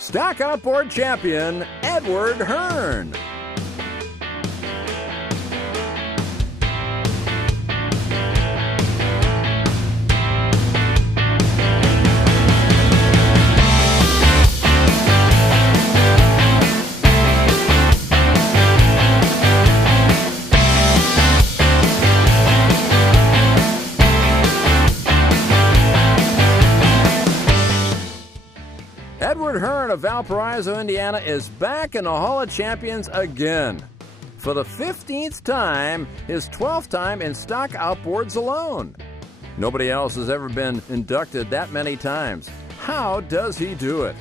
stock outboard champion Edward Hearn. Edward Hearn of Valparaiso, Indiana is back in the Hall of Champions again. For the 15th time, his 12th time in stock outboards alone. Nobody else has ever been inducted that many times. How does he do it?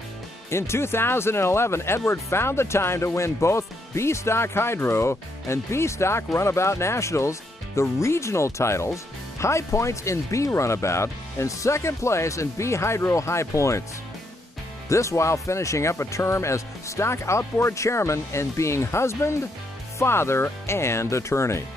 In 2011, Edward found the time to win both B-Stock Hydro and B-Stock Runabout Nationals, the regional titles, high points in B Runabout, and second place in B Hydro high points. This while finishing up a term as stock outboard chairman and being husband, father, and attorney.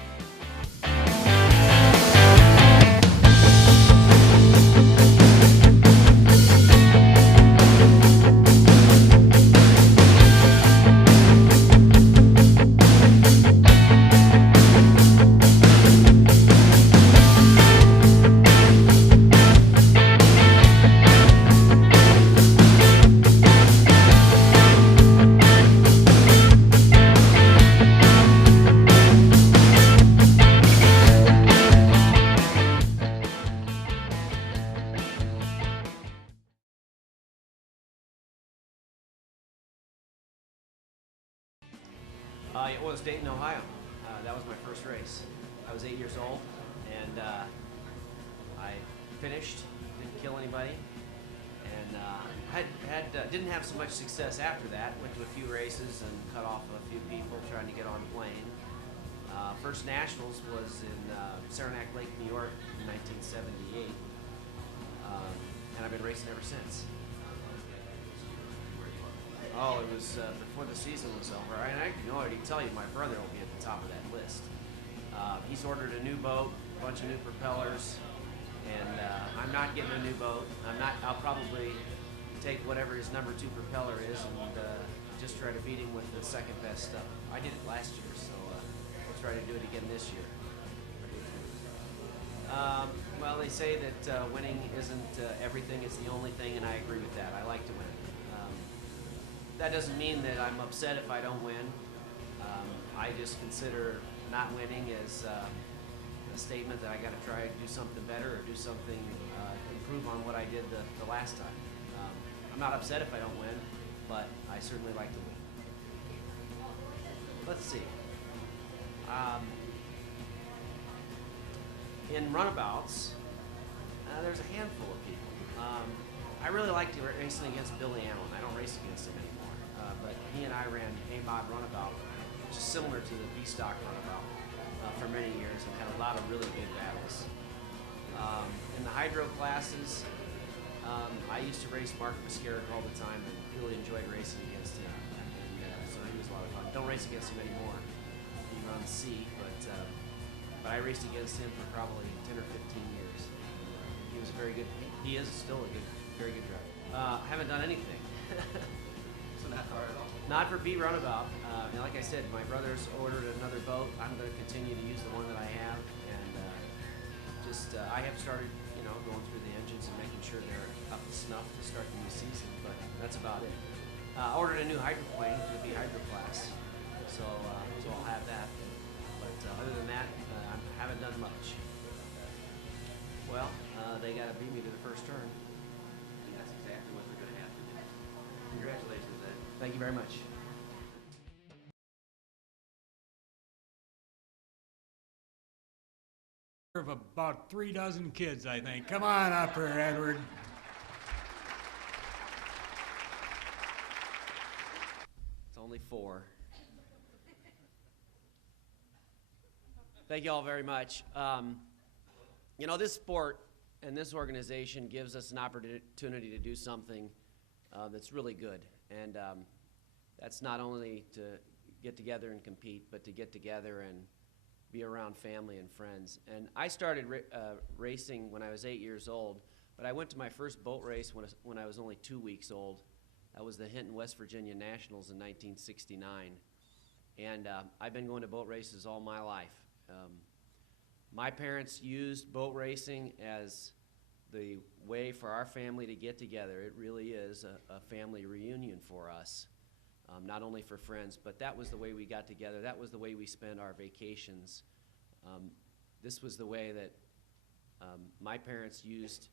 It was Dayton, Ohio. That was my first race. I was 8 years old, and I finished, didn't kill anybody, and didn't have so much success after that. Went to a few races and cut off a few people trying to get on a plane. First Nationals was in Saranac Lake, New York in 1978, and I've been racing ever since. Oh, it was before the season was over. I can already tell you my brother will be at the top of that list. He's ordered a new boat, a bunch of new propellers, and I'm not getting a new boat. I'll probably take whatever his number 2 propeller is and just try to beat him with the second best stuff. I did it last year, so we'll try to do it again this year. Well, they say that winning isn't everything, it's the only thing, and I agree with that. I like to win. That doesn't mean that I'm upset if I don't win. I just consider not winning as a statement that I got to try to do something better or do something improve on what I did the last time. I'm not upset if I don't win, but I certainly like to win. Let's see. In runabouts, there's a handful of people. I really like racing against Billy Allen. I don't race against him anymore. But he and I ran APBA Runabout, which is similar to the B-Stock Runabout, for many years and had a lot of really big battles. In the hydro classes, I used to race Mark Mascaric all the time and really enjoyed racing against him. And so he was a lot of fun. Don't race against him anymore. He runs C, but I raced against him for probably 10 or 15 years. He was a very good, he is still a good, very good driver. Haven't done anything. So not hard at all? Not for B Runabout. And like I said, my brother's ordered another boat. I'm going to continue to use the one that I have, and I have started, going through the engines and making sure they're up to snuff to start the new season. But that's about it. Ordered a new hydroplane for the B Hydro class, so I'll have that. But other than that, I haven't done much. Well, they got to beat me to the first turn. And that's exactly what they're going to have to do. Congratulations, Ed. Thank you very much. Of about 3 dozen kids, I think. Come on up here, Edward. It's only 4. Thank you all very much. This sport and this organization gives us an opportunity to do something that's really good. And that's not only to get together and compete, but to get together and be around family and friends. And I started racing when I was 8 years old, but I went to my first boat race when I was only 2 weeks old, That was the Hinton, West Virginia Nationals in 1969. And I've been going to boat races all my life. My parents used boat racing as the way for our family to get together. It really is a family reunion for us, not only for friends, but that was the way we got together. That was the way we spent our vacations. This was the way that my parents used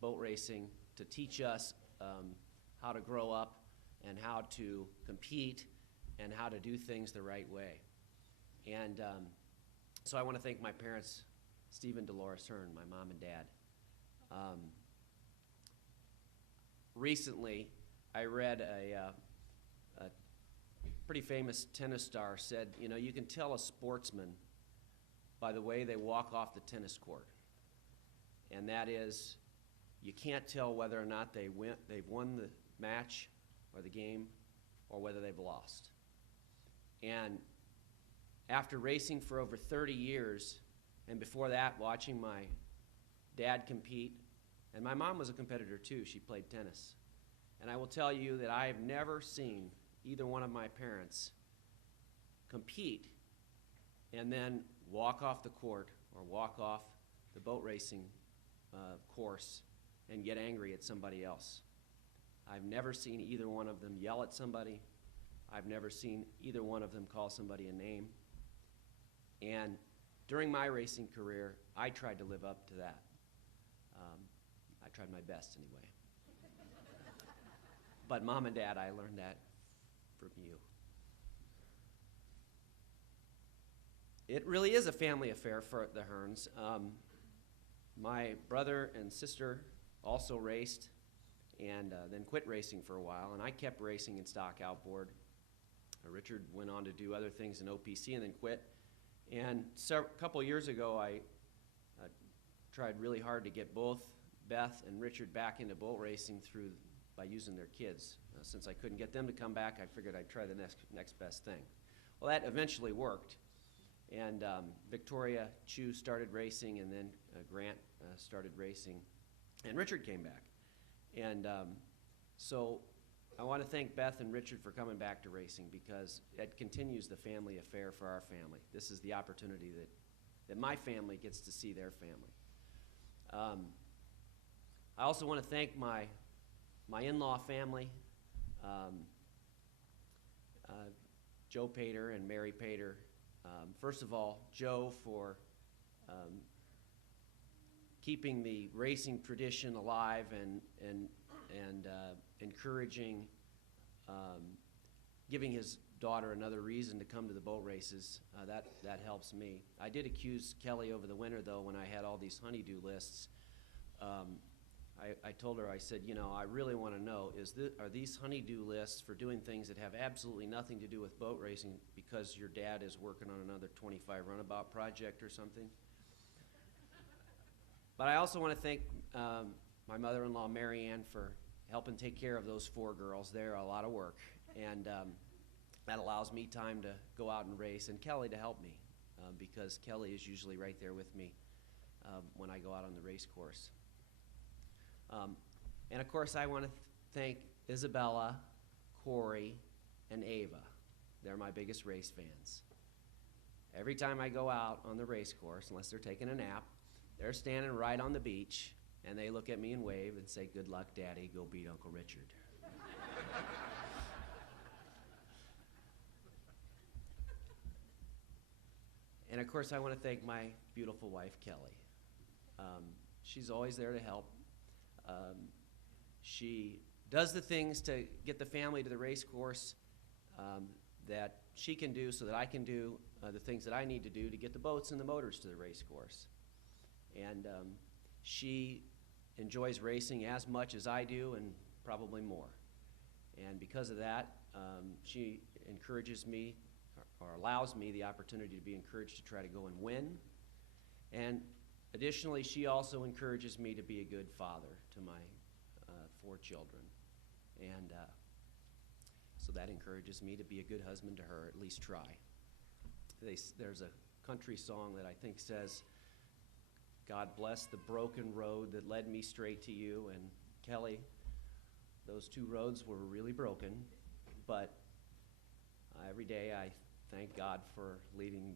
boat racing to teach us how to grow up and how to compete and how to do things the right way. And so I want to thank my parents, Steve and Dolores Hearn, my mom and dad. Recently, I read a pretty famous tennis star said, you know, you can tell a sportsman by the way they walk off the tennis court. And that is, you can't tell whether or not they've won the match or the game or whether they've lost. And after racing for over 30 years, and before that, watching my dad compete, and my mom was a competitor too, she played tennis. And I will tell you that I have never seen either one of my parents compete and then walk off the court or walk off the boat racing course and get angry at somebody else. I've never seen either one of them yell at somebody. I've never seen either one of them call somebody a name. And during my racing career, I tried to live up to that. I tried my best anyway. But Mom and Dad, I learned that from you. It really is a family affair for the Hearns. My brother and sister also raced and then quit racing for a while, and I kept racing in stock outboard. Richard went on to do other things in OPC and then quit. And a couple years ago, I tried really hard to get both Beth and Richard back into boat racing by using their kids. Since I couldn't get them to come back, I figured I'd try the next best thing. Well, that eventually worked. And Victoria Chu started racing, and then Grant started racing, and Richard came back. And so I want to thank Beth and Richard for coming back to racing, because it continues the family affair for our family. This is the opportunity that my family gets to see their family. I also want to thank my in-law family, Joe Pater and Mary Pater. First of all, Joe for keeping the racing tradition alive and encouraging, giving his daughter another reason to come to the boat races. That helps me. I did accuse Kelly over the winter, though, when I had all these honeydew lists. I told her, I said, you know, I really want to know, are these honeydew lists for doing things that have absolutely nothing to do with boat racing because your dad is working on another 25 runabout project or something? But I also want to thank my mother-in-law, Mary Ann, for helping take care of those 4 girls. They're a lot of work, and that allows me time to go out and race, and Kelly to help me, because Kelly is usually right there with me when I go out on the race course. And of course, I want to thank Isabella, Corey, and Ava. They're my biggest race fans. Every time I go out on the race course, unless they're taking a nap, they're standing right on the beach, and they look at me and wave and say, "Good luck, Daddy, go beat Uncle Richard." And of course, I want to thank my beautiful wife, Kelly. She's always there to help. She does the things to get the family to the race course that she can do so that I can do the things that I need to do to get the boats and the motors to the race course. And she enjoys racing as much as I do, and probably more. And because of that, she encourages me, or allows me the opportunity to be encouraged to try to go and win. And additionally, she also encourages me to be a good father to my 4 children. And so that encourages me to be a good husband to her, at least try. There's a country song that I think says, "God bless the broken road that led me straight to you." And Kelly, Those two roads were really broken, but every day I thank God for leading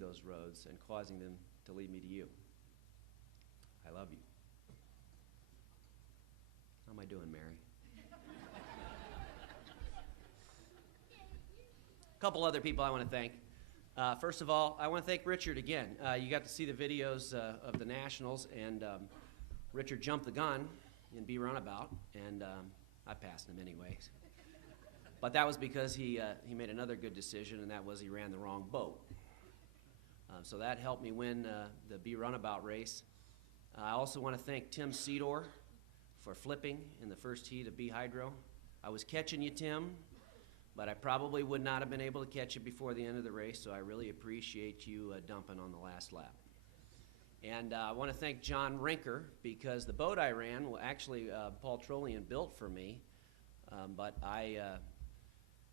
those roads and causing them to lead me to you. I love you. How am I doing, Mary? A couple other people I want to thank. First of all, I want to thank Richard again. You got to see the videos of the Nationals, and Richard jumped the gun in B Runabout, and I passed him anyways. But that was because he made another good decision, and that was he ran the wrong boat. So that helped me win the B Runabout race. I also want to thank Tim Seedor for flipping in the first heat of B Hydro. I was catching you, Tim, but I probably would not have been able to catch you before the end of the race, so I really appreciate you dumping on the last lap. And I want to thank John Rinker, because the boat I ran, well, actually Paul Trollian built for me, but I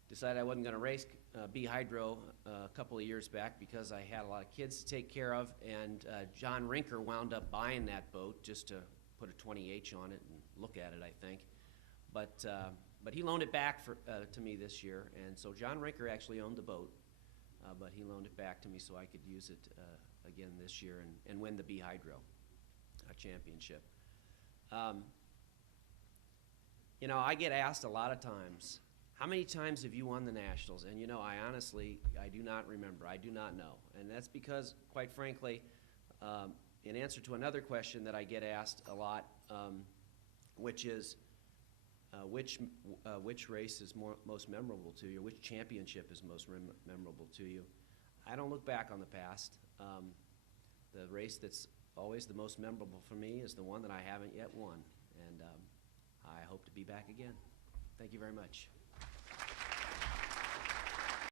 decided I wasn't going to race B Hydro a couple of years back because I had a lot of kids to take care of, and John Rinker wound up buying that boat just to put a 20H on it and look at it, I think. But he loaned it back to me this year, and so John Rinker actually owned the boat, but he loaned it back to me so I could use it again this year and win the B Hydro championship. You know, I get asked a lot of times, how many times have you won the Nationals? And you know, I honestly do not remember. I do not know. And that's because, quite frankly, in answer to another question that I get asked a lot, which is, which race is most memorable to you? Which championship is most memorable to you? I don't look back on the past. The race that's always the most memorable for me is the one that I haven't yet won. And I hope to be back again. Thank you very much.